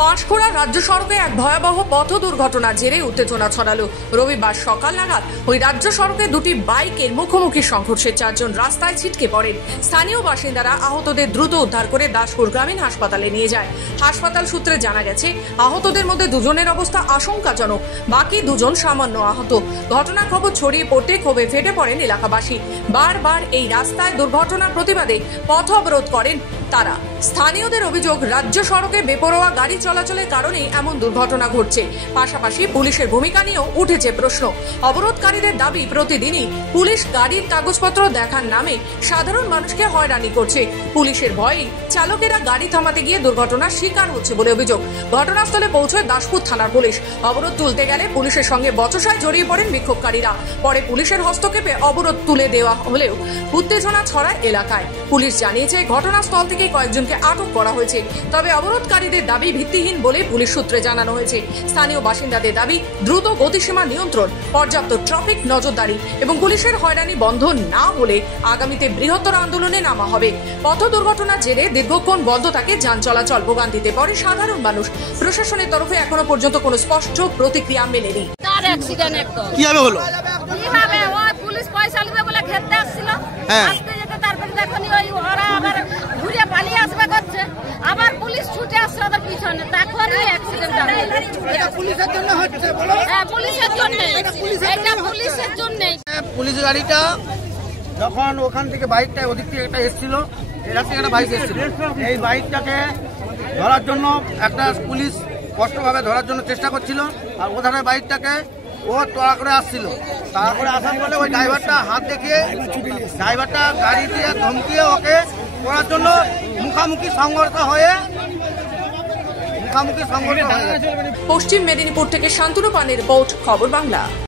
পাঁশকুড়া রাজ্য সড়কে এক ভয়াবহ পথ দুর্ঘটনার জেরে উত্তেজনা ছড়ালো। রবিবার সকাল নাগাদ ওই রাজ্য সড়কে দুটি বাইকের মুখোমুখি সংঘর্ষে 4 জন রাস্তায় ছিটকে পড়েন। স্থানীয় বাসিন্দারা আহতদের দ্রুত উদ্ধার করে দাসপুর গ্রামীণ হাসপাতালে নিয়ে যায়। হাসপাতাল সূত্রে জানা গেছে, আহতদের মধ্যে 2 জনের অবস্থা আশঙ্কাজনক, বাকি 2 জন সামান্য আহত। ঘটনার খবর ছড়িয়ে পড়তে ক্ষোভে ফেটে পড়েন এলাকাবাসী। বারবার এই রাস্তায় দুর্ঘটনার প্রতিবাদে পথ অবরোধ করেন তারা। স্থানীয়দের অভিযোগ, রাজ্য সড়কে বেপরোয়া গাড়ি চলাচলের কারণে এমন দুর্ঘটনা ঘটছে। পাশাপাশি পুলিশের ভূমিকা নিয়েও উঠেছে প্রশ্ন। অবরোধকারীদের দাবি, প্রতিদিনই পুলিশ গাড়ির কাগজপত্র দেখার নামে সাধারণ মানুষকে হয়রানি করছে। পুলিশের ভয়ে চালকেরা গাড়ি থামাতে গিয়ে দুর্ঘটনার শিকার হচ্ছে বলে অভিযোগ। ঘটনাস্থলে পৌঁছয় দাসপুর থানার পুলিশ। অবরোধ তুলতে গেলে পুলিশের সঙ্গে বচসায় জড়িয়ে পড়েন বিক্ষোভকারীরা। পরে পুলিশের হস্তক্ষেপে অবরোধ তুলে দেওয়া হলেও উত্তেজনা ছড়ায় এলাকায়। পুলিশ জানিয়েছে, ঘটনাস্থল থেকে কয়েকজনকে আটক করা হয়েছে। তবে অবরোধকারীদের দাবি ভিত্তিহীন বলে পুলিশ সূত্রে জানানো হয়েছে। স্থানীয় বাসিন্দাদের দাবি, দ্রুত গতিসীমা নিয়ন্ত্রণ, পর্যাপ্ত ট্রাফিক নজরদারি এবং পুলিশের হয়রানি বন্ধ না হলে আগামীতে বৃহত্তর আন্দোলনে নামা হবে। পথ দুর্ঘটনার জেরে দীর্ঘক্ষণ বন্ধ থাকে যান চলাচল, ভোগান্তিতে পড়ে সাধারণ মানুষ। প্রশাসনের তরফে এখনো পর্যন্ত কোনো স্পষ্ট প্রতিক্রিয়া মেলেনি। তার অ্যাক্সিডেন্ট একদম কিভাবে হলো? কিভাবে ওই পুলিশ পয়সা নেবে বলে ঘেরতে আসছিল, আসতে যেতে তারপরে দেখুন ওই ওরা আবার ঘুরে পালিয়ে আসবে করছে, আবার পুলিশ ছুটে আসছে ওদের পিছনে, তখনই অ্যাক্সিডেন্টটা হলো। এটা পুলিশের জন্য হচ্ছে, বলো? হ্যাঁ, পুলিশের জন্য, এটা পুলিশের জন্য। পুলিশ গাড়িটা যখন ওখান থেকে বাইকটা ওদিক থেকে একটা এসেছিল, এরা থেকে একটা বাইক এসেছিল, এই বাইকটাকে ধরার জন্য একটা পুলিশ কষ্টভাবে ধরার জন্য চেষ্টা করছিল, আর ওধারে বাইকটাকে ও তোড়া করে আসছিল। তারপরে আসার ফলে ওই ড্রাইভারটা হাত দেখিয়ে ড্রাইভারটা গাড়ি দিয়ে ধমকিয়ে ওকে করার জন্য মুখামুখি সংঘর্ষ হয়ে পশ্চিম মেদিনীপুর থেকে শান্তনু পানের রিপোর্ট, খবর বাংলা।